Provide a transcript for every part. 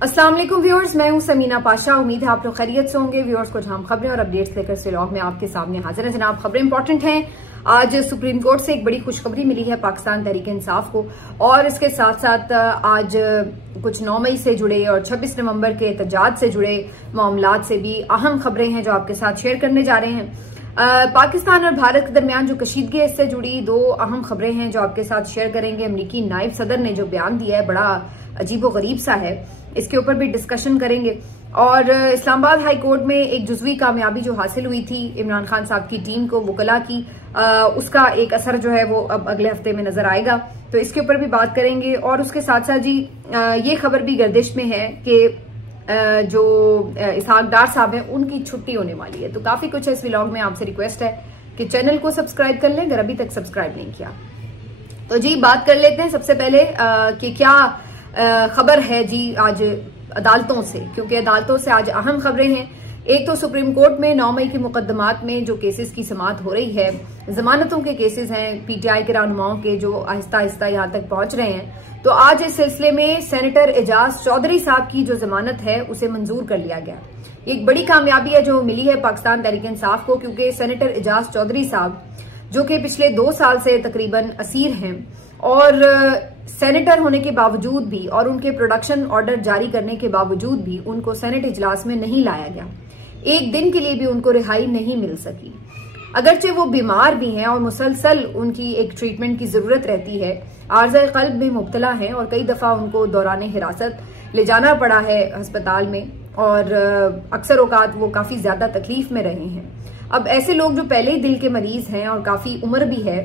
अस्सलाम वालेकुम व्यूअर्स, मैं हूं समीना पाशा। उम्मीद है आप लोग खैरियत से होंगे। व्यूअर्स, कुछ अहम खबरें और अपडेट्स लेकर इस व्लॉग में आपके सामने हाजिर है। जनाब, खबरें इंपॉर्टेंट हैं। आज सुप्रीम कोर्ट से एक बड़ी खुशखबरी मिली है पाकिस्तान तहरीक इंसाफ को, और इसके साथ साथ आज कुछ 9 मई से जुड़े और 26 नवंबर के एहतजाज से जुड़े मामलात से भी अहम खबरें हैं जो आपके साथ शेयर करने जा रहे हैं। पाकिस्तान और भारत के दरमियान जो कशीदगी है, इससे जुड़ी 2 अहम खबरें हैं जो आपके साथ शेयर करेंगे। अमरीकी नायब सदर ने जो बयान दिया है, बड़ा अजीबो गरीब सा है, इसके ऊपर भी डिस्कशन करेंगे। और इस्लामाबाद हाई कोर्ट में एक जुज़वी कामयाबी जो हासिल हुई थी इमरान खान साहब की टीम को वकला की, उसका एक असर जो है वो अब अगले हफ्ते में नजर आएगा, तो इसके ऊपर भी बात करेंगे। और उसके साथ साथ जी ये खबर भी गर्दिश में है कि जो इसहाक डार साहब हैं उनकी छुट्टी होने वाली है। तो काफी कुछ है इस व्लॉग में। आपसे रिक्वेस्ट है कि चैनल को सब्सक्राइब कर लें अगर अभी तक सब्सक्राइब नहीं किया। तो जी बात कर लेते हैं सबसे पहले कि क्या खबर है जी आज अदालतों से, क्योंकि अदालतों से आज अहम खबरें हैं। एक तो सुप्रीम कोर्ट में 9 मई के मुकदमात में जो केसेस की समाअत हो रही है, जमानतों के केसेस हैं पीटीआई के रहनुमाओं के, जो आहिस्ता आहिस्ता यहां तक पहुंच रहे हैं। तो आज इस सिलसिले में सेनेटर एजाज चौधरी साहब की जो जमानत है उसे मंजूर कर लिया गया। एक बड़ी कामयाबी है जो मिली है पाकिस्तान तहरीक इंसाफ को, क्योंकि सेनेटर एजाज चौधरी साहब जो कि पिछले 2 साल से तकरीबन असीर हैं, और सेनेटर होने के बावजूद भी और उनके प्रोडक्शन ऑर्डर जारी करने के बावजूद भी उनको सेनेट इजलास में नहीं लाया गया। एक दिन के लिए भी उनको रिहाई नहीं मिल सकी, अगरचे वो बीमार भी हैं और मुसलसल उनकी एक ट्रीटमेंट की जरूरत रहती है। आर्ज़े क़ल्ब में मुब्तला हैं और कई दफा उनको दौरान हिरासत ले जाना पड़ा है अस्पताल में, और अक्सर औकात वो काफी ज्यादा तकलीफ में रहे हैं। अब ऐसे लोग जो पहले ही दिल के मरीज हैं और काफी उम्र भी है,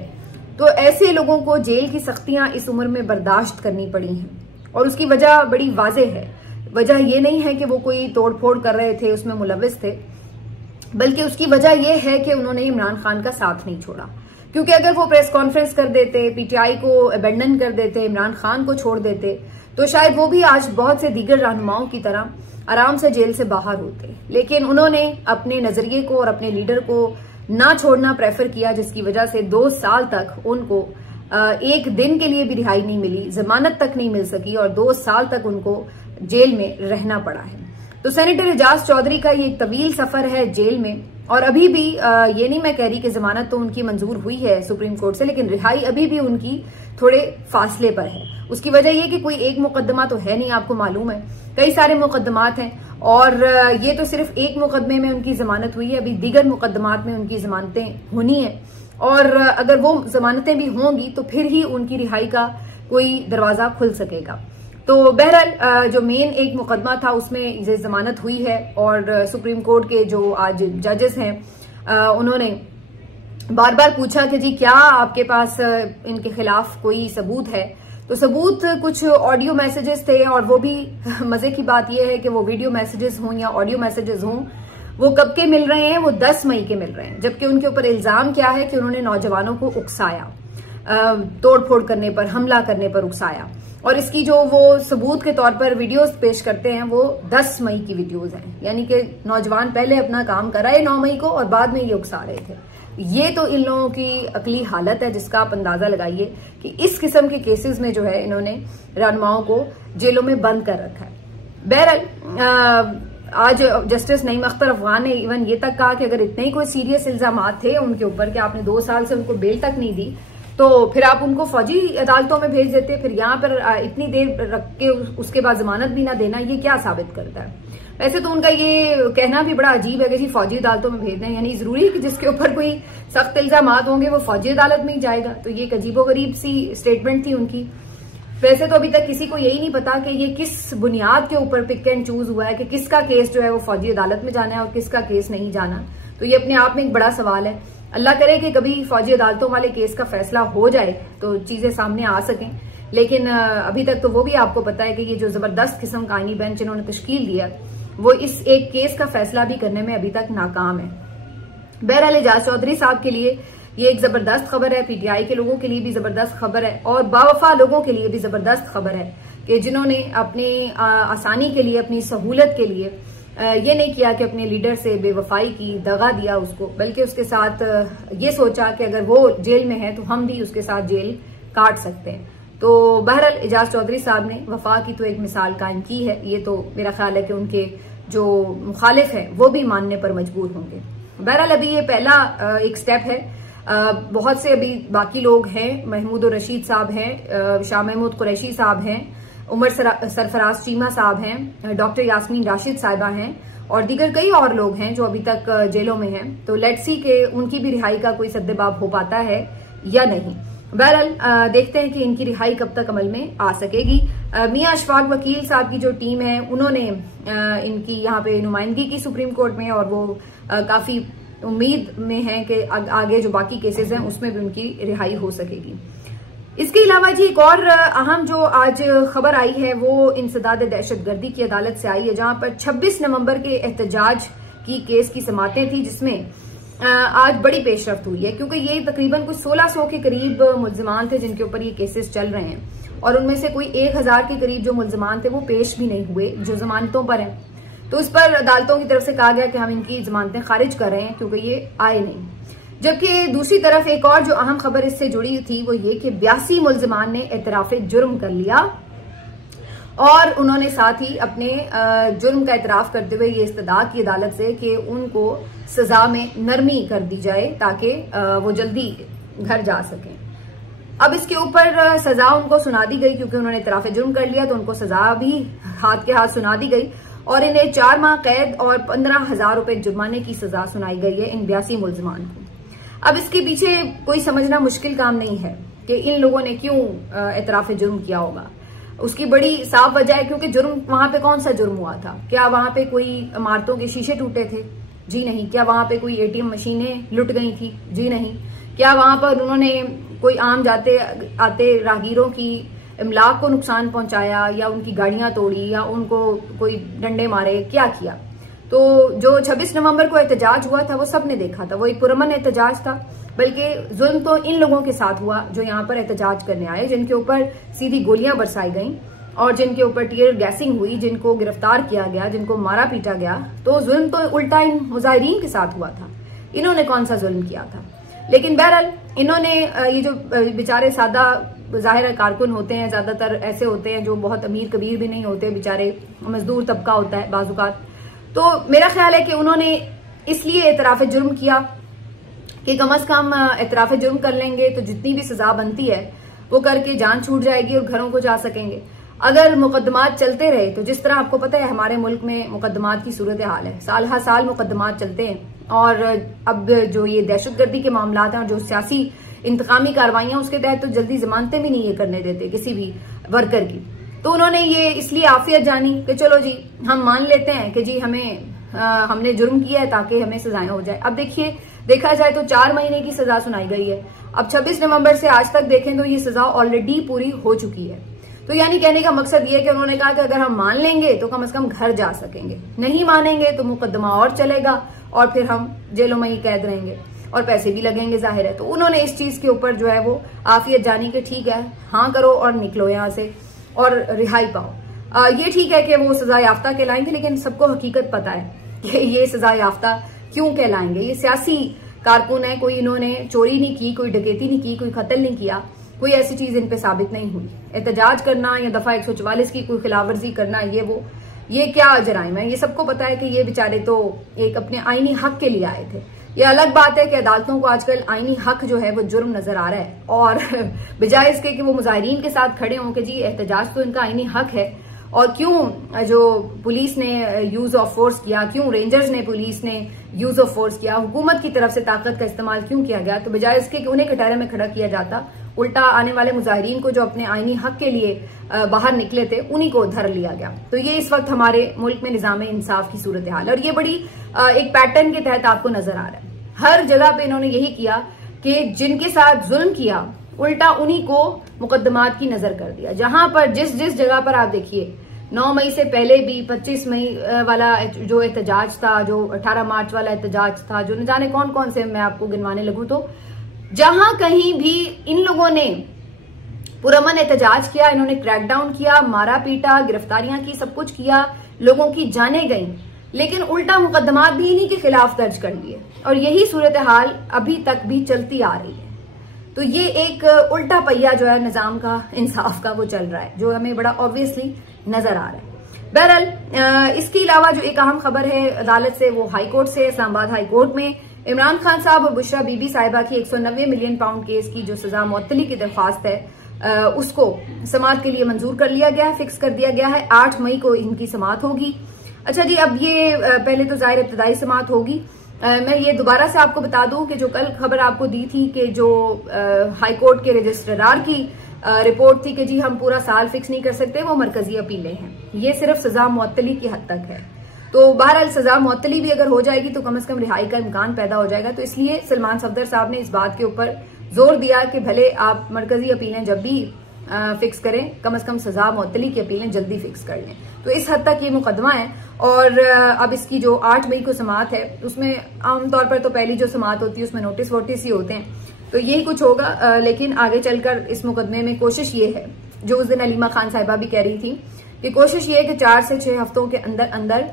तो ऐसे लोगों को जेल की सख्तियां इस उम्र में बर्दाश्त करनी पड़ी हैं, और उसकी वजह बड़ी वाज़ेह है। वजह ये नहीं है कि वो कोई तोड़फोड़ कर रहे थे, उसमें मुलविस थे, बल्कि उसकी वजह यह है कि उन्होंने इमरान खान का साथ नहीं छोड़ा। क्योंकि अगर वो प्रेस कॉन्फ्रेंस कर देते, पीटीआई को अबेंडन कर देते, इमरान खान को छोड़ देते, तो शायद वो भी आज बहुत से दीगर रहनुमाओं की तरह आराम से जेल से बाहर होते। लेकिन उन्होंने अपने नजरिए को और अपने लीडर को ना छोड़ना प्रेफर किया, जिसकी वजह से 2 साल तक उनको एक दिन के लिए भी रिहाई नहीं मिली, जमानत तक नहीं मिल सकी, और 2 साल तक उनको जेल में रहना पड़ा है। तो सेनेटर एजाज चौधरी का ये एक तवील सफर है जेल में, और अभी भी ये नहीं मैं कह रही कि जमानत तो उनकी मंजूर हुई है सुप्रीम कोर्ट से, लेकिन रिहाई अभी भी उनकी थोड़े फासले पर है। उसकी वजह यह कि कोई एक मुकदमा तो है नहीं, आपको मालूम है कई सारे मुकदमात हैं, और ये तो सिर्फ एक मुकदमे में उनकी जमानत हुई है, अभी दीगर मुकदमात में उनकी जमानतें होनी है, और अगर वो जमानतें भी होंगी तो फिर ही उनकी रिहाई का कोई दरवाजा खुल सकेगा। तो बहरहाल जो मेन एक मुकदमा था उसमें ये जमानत हुई है, और सुप्रीम कोर्ट के जो आज जजेस हैं उन्होंने बार बार पूछा कि जी क्या आपके पास इनके खिलाफ कोई सबूत है। तो सबूत कुछ ऑडियो मैसेजेस थे, और वो भी मजे की बात यह है कि वो वीडियो मैसेजेस हों या ऑडियो मैसेजेस हों, वो कब के मिल रहे हैं, वो 10 मई के मिल रहे हैं। जबकि उनके ऊपर इल्जाम क्या है कि उन्होंने नौजवानों को उकसाया, तोड़फोड़ करने पर, हमला करने पर उकसाया, और इसकी जो वो सबूत के तौर पर वीडियोस पेश करते हैं वो 10 मई की वीडियोस हैं। यानी कि नौजवान पहले अपना काम कराए 9 मई को, और बाद में ये उकसा रहे थे। ये तो इन लोगों की अकली हालत है, जिसका आप अंदाजा लगाइए कि इस किस्म के केसेस में जो है इन्होंने रहनुमाओं को जेलों में बंद कर रखा है। बहरहाल आज जस्टिस नईम अख्तर अफगान ने इवन ये तक कहा कि अगर इतने ही कोई सीरियस इल्जामात थे उनके ऊपर कि आपने 2 साल से उनको बेल तक नहीं दी, तो फिर आप उनको फौजी अदालतों में भेज देते। फिर यहाँ पर इतनी देर रख के उसके बाद जमानत भी ना देना, ये क्या साबित करता है? वैसे तो उनका ये कहना भी बड़ा अजीब है कि जी फौजी अदालतों में भेज दें, यानी जरूरी है कि जिसके ऊपर कोई सख्त इल्जामात होंगे वो फौजी अदालत में ही जाएगा। तो ये एक अजीबोगरीब सी स्टेटमेंट थी उनकी। वैसे तो अभी तक किसी को यही नहीं पता कि ये किस बुनियाद के ऊपर पिक एंड चूज हुआ है कि किसका केस जो है वो फौजी अदालत में जाना है और किसका केस नहीं जाना। तो ये अपने आप में एक बड़ा सवाल है। अल्लाह करे कि कभी फौजी अदालतों वाले केस का फैसला हो जाए तो चीजें सामने आ सकें, लेकिन अभी तक तो वो भी आपको पता है कि ये जो जबरदस्त किस्म का आईनी बेंच इन्होंने तश्कील दिया वो इस एक केस का फैसला भी करने में अभी तक नाकाम है। बहरहाल एजाज चौधरी साहब के लिए ये एक जबरदस्त खबर है, पीटीआई के लोगों के लिए भी जबरदस्त खबर है, और बावफा लोगों के लिए भी जबरदस्त खबर है कि जिन्होंने अपनी आसानी के लिए, अपनी सहूलत के लिए ये नहीं किया कि अपने लीडर से बेवफाई की, दगा दिया उसको, बल्कि उसके साथ ये सोचा कि अगर वो जेल में है तो हम भी उसके साथ जेल काट सकते हैं। तो बहरहाल एजाज चौधरी साहब ने वफा की तो एक मिसाल कायम की है, ये तो मेरा ख्याल है कि उनके जो मुखालिफ हैं वो भी मानने पर मजबूर होंगे। बहरहाल अभी ये पहला एक स्टेप है, बहुत से अभी बाकी लोग हैं, महमूद रशीद साहब हैं, शाह महमूद कुरैशी साहब हैं, उमर सरफराज चीमा साहब हैं, डॉक्टर यास्मीन राशिद साहिबा हैं और दीगर कई और लोग हैं जो अभी तक जेलों में हैं। तो लेट्स सी के उनकी भी रिहाई का कोई सद्देबाब हो पाता है या नहीं। बहरहाल देखते हैं कि इनकी रिहाई कब तक अमल में आ सकेगी। मियां अशफाक वकील साहब की जो टीम है उन्होंने इनकी यहाँ पे नुमाइंदगी की सुप्रीम कोर्ट में और वो काफी उम्मीद में है कि आगे जो बाकी केसेस हैं उसमें भी उनकी रिहाई हो सकेगी। इसके अलावा जी एक और अहम जो आज खबर आई है वो इंसदाद दहशतगर्दी की अदालत से आई है, जहां पर 26 नवंबर के एहतजाज की केस की समातें थी, जिसमें आज बड़ी पेशरफ्त हुई है, क्योंकि ये तकरीबन कुछ 1600 के करीब मुल्जिमान थे जिनके ऊपर ये केसेस चल रहे हैं और उनमें से कोई 1000 के करीब जो मुल्जिमान थे वो पेश भी नहीं हुए जो जमानतों पर हैं। तो इस पर अदालतों की तरफ से कहा गया कि हम इनकी जमानतें खारिज कर रहे हैं क्योंकि ये आए नहीं। जबकि दूसरी तरफ एक और जो अहम खबर इससे जुड़ी थी वो ये कि 82 मुल्जिमान ने एतराफ़े जुर्म कर लिया और उन्होंने साथ ही अपने जुर्म का एतराफ करते हुए ये इस्तदा की अदालत से कि उनको सजा में नरमी कर दी जाए ताकि वो जल्दी घर जा सकें। अब इसके ऊपर सजा उनको सुना दी गई, क्योंकि उन्होंने एतराफ़े जुर्म कर लिया तो उनको सजा भी हाथ के हाथ सुना दी गई और इन्हें 4 माह कैद और 15,000 रुपए जुर्माने की सजा सुनाई गई है इन 82 मुल्जिमान को। अब इसके पीछे कोई समझना मुश्किल काम नहीं है कि इन लोगों ने क्यों एतराफ़े जुर्म किया होगा। उसकी बड़ी साफ वजह है क्योंकि जुर्म वहां पे कौन सा जुर्म हुआ था? क्या वहां पे कोई इमारतों के शीशे टूटे थे? जी नहीं। क्या वहां पे कोई एटीएम मशीनें लुट गई थी? जी नहीं। क्या वहां पर उन्होंने कोई आम जाते आते राहगीरों की इमलाक को नुकसान पहुंचाया या उनकी गाड़ियां तोड़ी या उनको कोई डंडे मारे? क्या किया? तो जो 26 नवंबर को एहतजाज हुआ था वो सबने देखा था, वो एक पुरअमन एहतजाज था, बल्कि जुल्म तो इन लोगों के साथ हुआ जो यहाँ पर एहतजाज करने आए, जिनके ऊपर सीधी गोलियां बरसाई गईं और जिनके ऊपर टीयर गैसिंग हुई, जिनको गिरफ्तार किया गया, जिनको मारा पीटा गया। तो जुल्म तो उल्टा इन मुजाहिरीन के साथ हुआ था। इन्होंने कौन सा जुल्म किया था? लेकिन बहरहाल इन्होंने ये जो बेचारे सादा जाहिर कारकुन होते हैं, ज्यादातर ऐसे होते हैं जो बहुत अमीर कबीर भी नहीं होते, बेचारे मजदूर तबका होता है बाजुकात। तो मेरा ख्याल है कि उन्होंने इसलिए एतराफ़े जुर्म किया कि कम अज कम एतराफ़े जुर्म कर लेंगे तो जितनी भी सजा बनती है वो करके जान छूट जाएगी और घरों को जा सकेंगे। अगर मुकदमात चलते रहे तो जिस तरह आपको पता है हमारे मुल्क में मुकदमात की सूरत हाल है, साल हर साल मुकदमात चलते हैं और अब जो ये दहशतगर्दी के मामला हैं और जो सियासी इंतकामी कार्रवाइयां उसके तहत तो जल्दी जमानतें भी नहीं ये करने देते किसी भी वर्कर की। तो उन्होंने ये इसलिए आफियत जानी कि चलो जी हम मान लेते हैं कि जी हमने जुर्म किया है ताकि हमें सजाएं हो जाए। अब देखिए, देखा जाए तो 4 महीने की सजा सुनाई गई है। अब 26 नवंबर से आज तक देखें तो ये सजा ऑलरेडी पूरी हो चुकी है। तो यानी कहने का मकसद ये है कि उन्होंने कहा कि अगर हम मान लेंगे तो कम से कम घर जा सकेंगे, नहीं मानेंगे तो मुकदमा और चलेगा और फिर हम जेलों में ही कैद रहेंगे और पैसे भी लगेंगे, जाहिर है। तो उन्होंने इस चीज के ऊपर जो है वो आफियत जानी कि ठीक है, हाँ करो और निकलो यहाँ से और रिहाई पाओ। ये ठीक है कि वो सजा याफ्ता कहलाएंगे, लेकिन सबको हकीकत पता है कि ये सजा याफ्ता क्यों कहलाएंगे। ये सियासी कारकुन है, कोई इन्होंने चोरी नहीं की, कोई डकैती नहीं की, कोई कत्ल नहीं किया, कोई ऐसी चीज इन पे साबित नहीं हुई। एहतजाज करना या दफा 144 की कोई खिलाफवर्जी करना, ये क्या जराइम है? ये सबको पता है कि ये बेचारे तो एक अपने आईनी हक के लिए आए थे। ये अलग बात है कि अदालतों को आजकल आईनी हक जो है वो जुर्म नजर आ रहा है और बजाय इसके कि वो मुजाहिरीन के साथ खड़े हों कि जी एहतजाज तो इनका आईनी हक है और क्यों जो पुलिस ने यूज ऑफ फोर्स किया, क्यों रेंजर्स ने पुलिस ने यूज ऑफ फोर्स किया, हुकूमत की तरफ से ताकत का इस्तेमाल क्यों किया गया, तो बजाय इसके कि उन्हें कटहरे में खड़ा किया जाता, उल्टा आने वाले मुजाहिरीन को जो अपने आईनी हक के लिए बाहर निकले थे उन्हीं को धर लिया गया। तो ये इस वक्त हमारे मुल्क में निजाम इंसाफ की सूरत हाल और ये बड़ी एक पैटर्न के तहत आपको नजर आ रहा है। हर जगह पे इन्होंने यही किया कि जिनके साथ जुल्म किया उल्टा उन्हीं को मुकदमात की नजर कर दिया। जहां पर जिस जगह पर आप देखिए 9 मई से पहले भी 25 मई वाला जो एहतजाज था, जो 18 मार्च वाला एहतजाज था, जो न जाने कौन कौन से मैं आपको गिनवाने लगूं, तो जहां कहीं भी इन लोगों ने पुरअमन एहतजाज किया, इन्होंने क्रैकडाउन किया, मारा पीटा, गिरफ्तारियां की, सब कुछ किया, लोगों की जानें गई, लेकिन उल्टा मुकदमात भी इन्हीं के खिलाफ दर्ज कर लिए और यही सूरत हाल अभी तक भी चलती आ रही है। तो ये एक उल्टा पहिया जो है निजाम का, इंसाफ का, वो चल रहा है, जो हमें बड़ा ऑब्वियसली नजर आ रहा है। बहरहाल इसके अलावा जो एक अहम खबर है अदालत से, वो हाई कोर्ट से, इस्लामाबाद हाई कोर्ट में इमरान खान साहब और बुशरा बीबी साहिबा की 190 मिलियन पाउंड केस की जो सजा मुअत्तली की दरख्वास्त है उसको समाअत के लिए मंजूर कर लिया गया है, फिक्स कर दिया गया है। 8 मई को इनकी समाअत होगी। अच्छा जी, अब ये पहले तो जाहिर इब्तदाई समाअत होगी। मैं ये दोबारा से आपको बता दूं कि जो कल खबर आपको दी थी कि जो हाई कोर्ट के रजिस्ट्रार की रिपोर्ट थी कि जी हम पूरा साल फिक्स नहीं कर सकते, वो मरकजी अपीलें हैं, ये सिर्फ सजा मुअत्तली की हद तक है। तो बहरहाल सजा मुअत्तली भी अगर हो जाएगी तो कम से कम रिहाई का इम्कान पैदा हो जाएगा। तो इसलिए सलमान सफदर साहब ने इस बात के ऊपर जोर दिया कि भले आप मरकजी अपीलें जब भी फिक्स करें, कम से कम सजा मुअत्तली की अपीलें जल्दी फिक्स कर लें। तो इस हद तक ये मुकदमा है। और अब इसकी जो 8 मई को समाअत है उसमें आमतौर पर तो पहली जो समाअत होती है उसमें नोटिस वोटिस ही होते हैं, तो यही कुछ होगा। लेकिन आगे चलकर इस मुकदमे में कोशिश ये है, जो उस दिन अलीमा खान साहिबा भी कह रही थी कि कोशिश ये है कि 4 से 6 हफ्तों के अंदर अंदर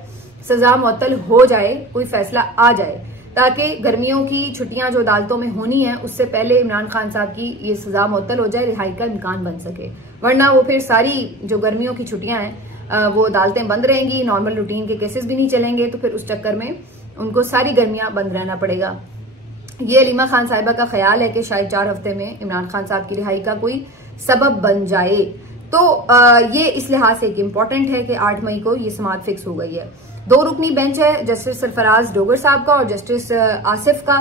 सजा मुअत्तल हो जाए, कोई फैसला आ जाए, ताकि गर्मियों की छुट्टियां जो अदालतों में होनी है उससे पहले इमरान खान साहब की ये सजा मुअत्तल हो जाए, रिहाई का इम्कान बन सके। वरना वो फिर सारी जो गर्मियों की छुट्टियां हैं वो अदालतें बंद रहेंगी, नॉर्मल रूटीन के केसेस भी नहीं चलेंगे, तो फिर उस चक्कर में उनको सारी गर्मियां बंद रहना पड़ेगा। ये अलीमा खान साहिबा का ख्याल है कि शायद 4 हफ्ते में इमरान खान साहब की रिहाई का कोई सबब बन जाए। तो ये इस लिहाज से एक इम्पोर्टेंट है कि 8 मई को ये समाअत फिक्स हो गई है। 2 रुकनी बेंच है, जस्टिस सरफराज डोगर साहब का और जस्टिस आसिफ का।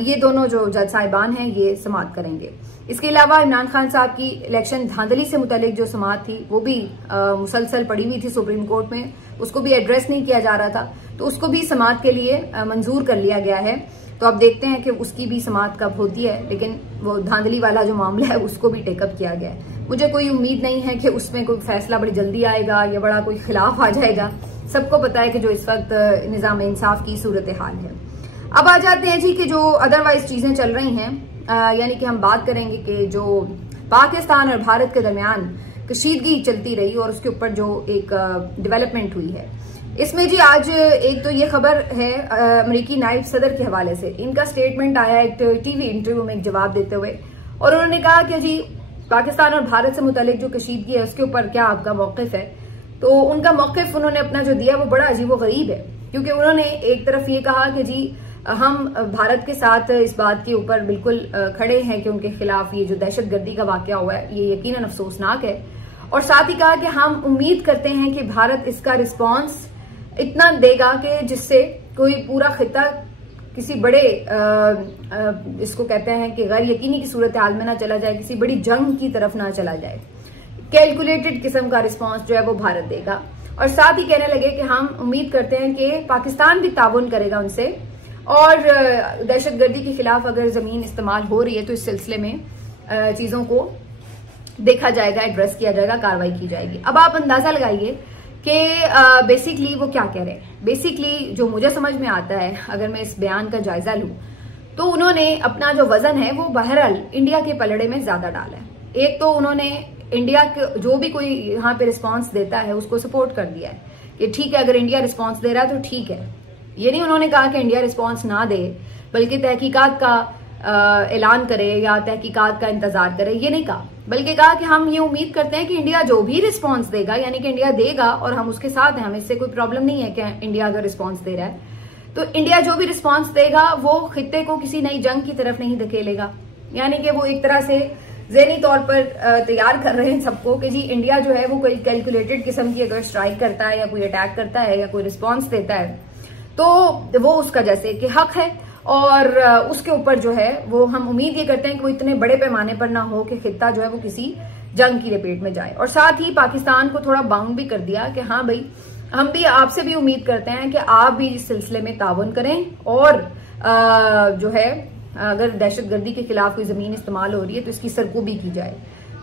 ये दोनों जो जज साहिबान हैं ये समाअत करेंगे। इसके अलावा इमरान खान साहब की इलेक्शन धांधली से मुतालिक जो समाअत थी वो भी मुसलसल पड़ी हुई थी सुप्रीम कोर्ट में, उसको भी एड्रेस नहीं किया जा रहा था, तो उसको भी समाअत के लिए मंजूर कर लिया गया है। तो अब देखते हैं कि उसकी भी समाअत कब होती है, लेकिन वो धांधली वाला जो मामला है उसको भी टेकअप किया गया है। मुझे कोई उम्मीद नहीं है कि उसमें कोई फैसला बड़ी जल्दी आएगा या बड़ा कोई खिलाफ आ जाएगा। सबको पता है कि जो इस वक्त निजाम इंसाफ की सूरत हाल है। अब आ जाते हैं जी कि जो अदरवाइज चीजें चल रही हैं, यानी कि हम बात करेंगे कि जो पाकिस्तान और भारत के दरमियान कशीदगी चलती रही और उसके ऊपर जो एक डेवलपमेंट हुई है। इसमें जी आज एक तो ये खबर है अमेरिकी नायब सदर के हवाले से, इनका स्टेटमेंट आया एक टीवी इंटरव्यू में एक जवाब देते हुए, और उन्होंने कहा कि जी पाकिस्तान और भारत से मुतालिक जो कशीदगी है उसके ऊपर क्या आपका मौकिफ है। तो उनका मौकिफ उन्होंने अपना जो दिया वो बड़ा अजीब व गरीब है, क्योंकि उन्होंने एक तरफ ये कहा कि जी हम भारत के साथ इस बात के ऊपर बिल्कुल खड़े हैं कि उनके खिलाफ ये जो दहशतगर्दी का वाकया हुआ है ये यकीनन अफसोसनाक है, और साथ ही कहा कि हम उम्मीद करते हैं कि भारत इसका रिस्पॉन्स इतना देगा कि जिससे कोई पूरा खिता किसी बड़े इसको कहते हैं कि गैर यकीनी की सूरत हाल में ना चला जाए, किसी बड़ी जंग की तरफ ना चला जाए। कैलकुलेटेड किस्म का रिस्पांस जो है वो भारत देगा। और साथ ही कहने लगे कि हम उम्मीद करते हैं कि पाकिस्तान भी ताउन करेगा उनसे, और दहशतगर्दी के खिलाफ अगर जमीन इस्तेमाल हो रही है तो इस सिलसिले में चीजों को देखा जाएगा, एड्रेस किया जाएगा, कार्रवाई की जाएगी। अब आप अंदाजा लगाइए कि बेसिकली वो क्या कह रहे हैं। बेसिकली जो मुझे समझ में आता है, अगर मैं इस बयान का जायजा लूं, तो उन्होंने अपना जो वजन है वो बहरहाल इंडिया के पलड़े में ज्यादा डाला है। एक तो उन्होंने इंडिया के जो भी कोई यहाँ पे रिस्पांस देता है उसको सपोर्ट कर दिया है कि ठीक है, अगर इंडिया रिस्पांस दे रहा है तो ठीक है। ये नहीं उन्होंने कहा कि इंडिया रिस्पांस ना दे, बल्कि तहकीकात का ऐलान करे या तहकीकात का इंतजार करे, ये नहीं कहा, बल्कि कहा कि हम ये उम्मीद करते हैं कि इंडिया जो भी रिस्पांस देगा, यानी कि इंडिया देगा और हम उसके साथ हैं, हमें इससे कोई प्रॉब्लम नहीं है कि इंडिया अगर रिस्पांस दे रहा है तो इंडिया जो भी रिस्पांस देगा वो खित्ते को किसी नई जंग की तरफ नहीं धकेलेगा। यानी कि वो एक तरह से ज़हनी तौर पर तैयार कर रहे हैं सबको कि जी इंडिया जो है वो कोई कैलकुलेटेड किस्म की अगर स्ट्राइक करता है या कोई अटैक करता है या कोई रिस्पांस देता है तो वो उसका जैसे कि हक है, और उसके ऊपर जो है वो हम उम्मीद ये करते हैं कि वो इतने बड़े पैमाने पर ना हो कि खित्ता जो है वो किसी जंग की लपेट में जाए। और साथ ही पाकिस्तान को थोड़ा बाउंड भी कर दिया कि हाँ भाई, हम भी आपसे भी उम्मीद करते हैं कि आप भी इस सिलसिले में ताउन करें, और जो है अगर दहशतगर्दी के खिलाफ कोई जमीन इस्तेमाल हो रही है तो इसकी सरकूबी की जाए।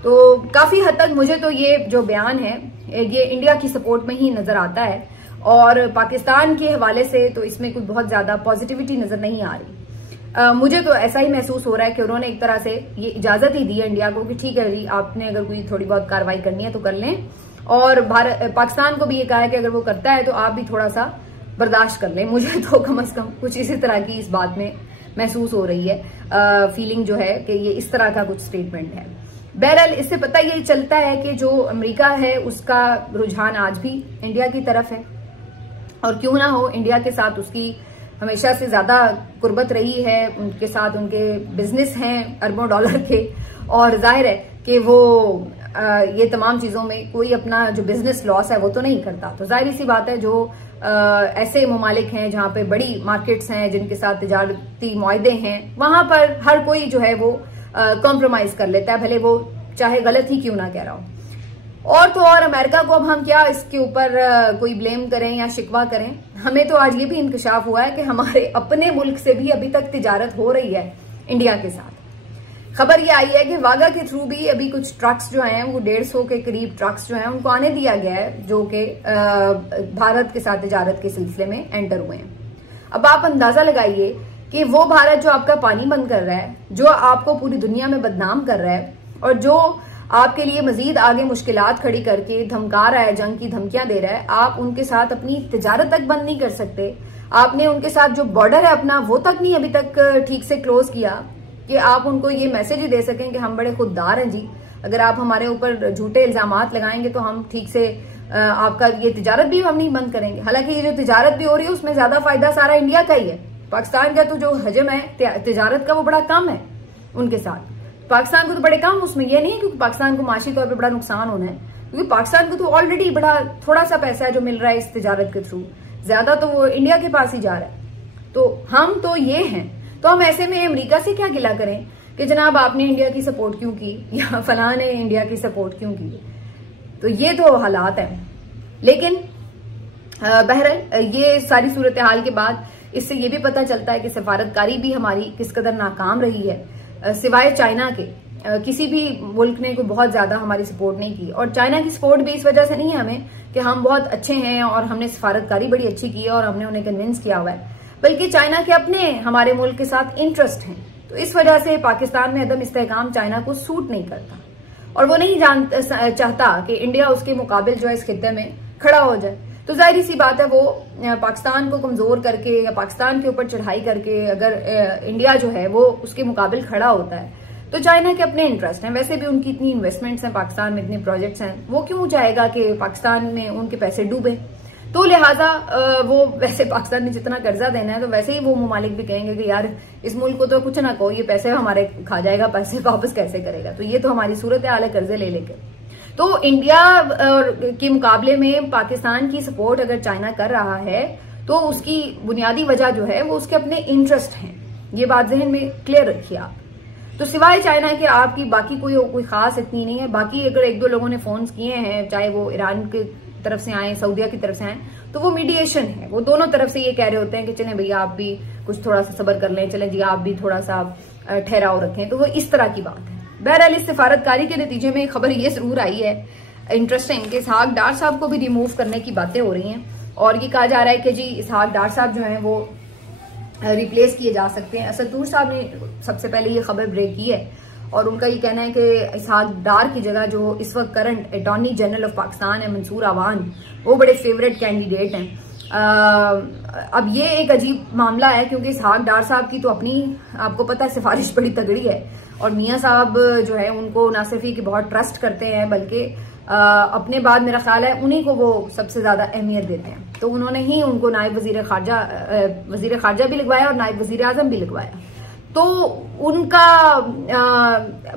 तो काफी हद तक मुझे तो ये जो बयान है ये इंडिया की सपोर्ट में ही नजर आता है, और पाकिस्तान के हवाले से तो इसमें कोई बहुत ज्यादा पॉजिटिविटी नजर नहीं आ रही। मुझे तो ऐसा ही महसूस हो रहा है कि उन्होंने एक तरह से ये इजाजत ही दी है इंडिया को कि ठीक है जी, आपने अगर कोई थोड़ी बहुत कार्रवाई करनी है तो कर लें, और पाकिस्तान को भी ये कहा है कि अगर वो करता है तो आप भी थोड़ा सा बर्दाश्त कर लें। मुझे तो कम से कम कुछ इसी तरह की इस बात में महसूस हो रही है, फीलिंग जो है कि ये इस तरह का कुछ स्टेटमेंट है। बहरहाल इससे पता ये चलता है कि जो अमेरिका है उसका रुझान आज भी इंडिया की तरफ है, और क्यों ना हो, इंडिया के साथ उसकी हमेशा से ज्यादा कुर्बत रही है, उनके साथ उनके बिजनेस हैं अरबों डॉलर के, और जाहिर है कि वो ये तमाम चीजों में कोई अपना जो बिजनेस लॉस है वो तो नहीं करता। तो जाहिर सी बात है जो ऐसे ममालिक हैं जहां पे बड़ी मार्केट्स हैं, जिनके साथ तिजारती मुआहदे हैं, वहां पर हर कोई जो है वो कॉम्प्रोमाइज कर लेता है, भले वो चाहे गलत ही क्यों ना कह रहा हो। और तो और अमेरिका को अब हम क्या इसके ऊपर कोई ब्लेम करें या शिकवा करें। हमें तो आज ये भी इंकशाफ हुआ है कि हमारे अपने मुल्क से भी अभी तक तिजारत हो रही है इंडिया के साथ। खबर ये आई है कि वागा के थ्रू भी अभी कुछ ट्रक्स जो हैं वो 150 के करीब ट्रक्स जो हैं उनको आने दिया गया है, जो कि भारत के साथ तिजारत के सिलसिले में एंटर हुए हैं। अब आप अंदाजा लगाइए कि वो भारत जो आपका पानी बंद कर रहा है, जो आपको पूरी दुनिया में बदनाम कर रहा है, और जो आपके लिए मजीद आगे मुश्किलात खड़ी करके धमका रहा है, जंग की धमकियां दे रहा है, आप उनके साथ अपनी तिजारत तक बंद नहीं कर सकते। आपने उनके साथ जो बॉर्डर है अपना वो तक नहीं अभी तक ठीक से क्लोज किया कि आप उनको ये मैसेज ही दे सकें कि हम बड़े खुददार हैं जी, अगर आप हमारे ऊपर झूठे इल्जामात लगाएंगे तो हम ठीक से आपका ये तिजारत भी हम नहीं बंद करेंगे। हालांकि ये जो तिजारत भी हो रही है उसमें ज्यादा फायदा सारा इंडिया का ही है। पाकिस्तान का तो जो हजम है तिजारत का वो बड़ा कम है उनके साथ। पाकिस्तान को तो बड़े कम, उसमें ये नहीं है क्योंकि पाकिस्तान को माशी तौर पर बड़ा नुकसान होना है, क्योंकि पाकिस्तान को तो ऑलरेडी बड़ा थोड़ा सा पैसा है जो मिल रहा है इस तिजारत के थ्रू, ज्यादा तो वो इंडिया के पास ही जा रहा है। तो हम तो ये हैं, तो हम ऐसे में अमेरिका से क्या गिला करें कि जनाब आपने इंडिया की सपोर्ट क्यों की या फलां ने इंडिया की सपोर्ट क्यों की। तो ये तो हालात हैं। लेकिन बहरहाल ये सारी सूरत हाल के बाद इससे ये भी पता चलता है कि सफारतकारी भी हमारी किस कदर नाकाम रही है। सिवाय चाइना के किसी भी मुल्क ने कोई बहुत ज्यादा हमारी सपोर्ट नहीं की, और चाइना की सपोर्ट भी इस वजह से नहीं है हमें कि हम बहुत अच्छे हैं और हमने सफारतकारी बड़ी अच्छी की है और हमने उन्हें कन्विंस किया हुआ है, बल्कि चाइना के अपने हमारे मुल्क के साथ इंटरेस्ट हैं। तो इस वजह से पाकिस्तान में अदम इस्तेहकाम चाइना को सूट नहीं करता, और वो नहीं चाहता कि इंडिया उसके मुकाबिल जो है इस खित्ते में खड़ा हो जाए। तो जाहिर सी बात है वो पाकिस्तान को कमजोर करके या पाकिस्तान के ऊपर चढ़ाई करके अगर इंडिया जो है वो उसके मुकाबिल खड़ा होता है तो चाइना के अपने इंटरेस्ट हैं। वैसे भी उनकी इतनी इन्वेस्टमेंट्स हैं पाकिस्तान में, इतने प्रोजेक्ट्स हैं, वो क्यों चाहेगा कि पाकिस्तान में उनके पैसे डूबे। तो लिहाजा वो वैसे पाकिस्तान में जितना कर्जा देना है तो वैसे ही वो ममालिक भी कहेंगे कि यार इस मुल्क को तो कुछ ना कहो, ये पैसे हमारे खा जाएगा, पैसे वापस कैसे करेगा। तो ये तो हमारी सूरत हाल है कर्जे ले लेकर। तो इंडिया के मुकाबले में पाकिस्तान की सपोर्ट अगर चाइना कर रहा है तो उसकी बुनियादी वजह जो है वो उसके अपने इंटरेस्ट हैं। ये बात जहन में क्लियर रखिए आप। तो सिवाय चाइना के आपकी बाकी कोई खास इतनी नहीं है। बाकी अगर एक दो लोगों ने फोन किए हैं, चाहे वो ईरान की तरफ से आए, सऊदिया की तरफ से आए, तो वो मीडिएशन है। वो दोनों तरफ से ये कह रहे होते हैं कि चलें भैया आप भी कुछ थोड़ा सा सब्र कर लें, चलें जी आप भी थोड़ा सा ठहराव रखें। तो वो इस तरह की बात है। बहरहाल इस सिफारतकारी के नतीजे में खबर ये जरूर आई है इंटरेस्टिंग कि इसहाक डार साहब को भी रिमूव करने की बातें हो रही हैं, और ये कहा जा रहा है कि जी इसहाक डार साहब जो हैं वो रिप्लेस किए जा सकते हैं। असद तूर साहब ने सबसे पहले ये खबर ब्रेक की है, और उनका ये कहना है कि इसहाक डार की जगह जो इस वक्त current attorney general of Pakistan है मंसूर आवान, वो बड़े फेवरेट कैंडिडेट हैं। अब ये एक अजीब मामला है क्योंकि इसहाक डार साहब की तो अपनी आपको पता है सिफारिश बड़ी तगड़ी है, और मियाँ साहब जो है उनको ना सिर्फ ही बहुत ट्रस्ट करते हैं बल्कि अपने बाद मेरा ख्याल है उन्हीं को वो सबसे ज्यादा अहमियत देते हैं। तो उन्होंने ही उनको नायब वजीर खारजा भी लगवाया और नायब वजीर आजम भी लगवाया। तो उनका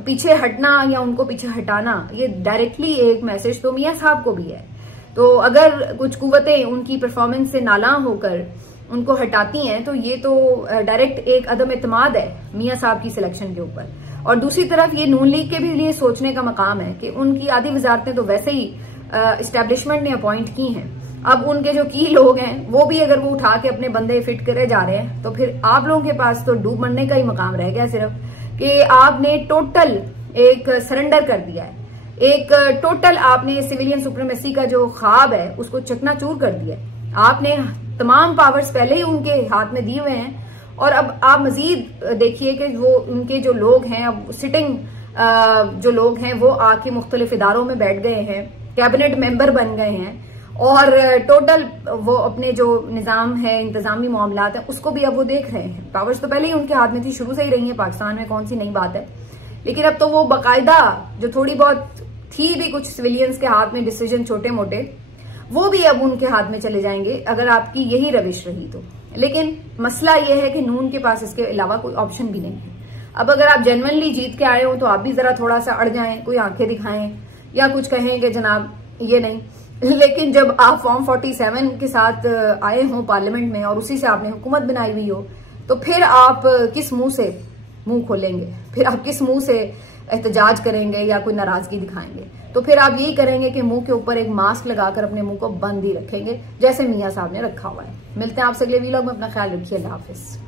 पीछे हटना या उनको पीछे हटाना ये डायरेक्टली एक मैसेज तो मियाँ साहब को भी है। तो अगर कुछ कुव्वतें उनकी परफॉर्मेंस से नाला होकर उनको हटाती हैं तो ये तो डायरेक्ट एक अदम एतमाद है मियाँ साहब की सिलेक्शन के ऊपर। और दूसरी तरफ ये नून लीग के भी लिए सोचने का मकाम है कि उनकी आधी वजारतें तो वैसे ही इस्टेब्लिशमेंट ने अपॉइंट की हैं। अब उनके जो की लोग हैं वो भी अगर वो उठा के अपने बंदे फिट करे जा रहे हैं तो फिर आप लोगों के पास तो डूब मरने का ही मकाम रह गया सिर्फ कि आपने टोटल एक सरेंडर कर दिया है, एक टोटल आपने सिविलियन सुप्रीमेसी का जो ख्वाब है उसको चकनाचूर कर दिया है। आपने तमाम पावर्स पहले ही उनके हाथ में दिए हुए हैं, और अब आप मजीद देखिए कि वो उनके जो लोग हैं अब सिटिंग जो लोग हैं वो आके मुख्तलिफ इदारों में बैठ गए हैं, कैबिनेट मेंबर बन गए हैं, और टोटल वो अपने जो निजाम है, इंतजामी मामलात है, उसको भी अब वो देख रहे हैं। पावर्स तो पहले ही उनके हाथ में थी, शुरू से ही रही है पाकिस्तान में, कौन सी नई बात है। लेकिन अब तो वो बाकायदा जो थोड़ी बहुत थी भी कुछ सिविलियंस के हाथ में डिसीजन छोटे मोटे, वो भी अब उनके हाथ में चले जाएंगे अगर आपकी यही रविश रही तो। लेकिन मसला ये है कि नून के पास इसके अलावा कोई ऑप्शन भी नहीं है। अब अगर आप जेन्युइनली जीत के आए हो तो आप भी जरा थोड़ा सा अड़ जाएं, कोई आंखें दिखाएं या कुछ कहें कि जनाब ये नहीं। लेकिन जब आप फॉर्म 47 के साथ आए हो पार्लियामेंट में और उसी से आपने हुकूमत बनाई हुई हो, तो फिर आप किस मुंह से मुंह खोलेंगे? फिर आप किस मुंह से एहतजाज करेंगे या कोई नाराजगी दिखाएंगे? तो फिर आप यही करेंगे कि मुंह के ऊपर एक मास्क लगाकर अपने मुंह को बंद ही रखेंगे, जैसे मियां साहब ने रखा हुआ है। मिलते हैं आपसे अगले वीलॉग में, अपना ख्याल रखिए, अल्लाह हाफिज।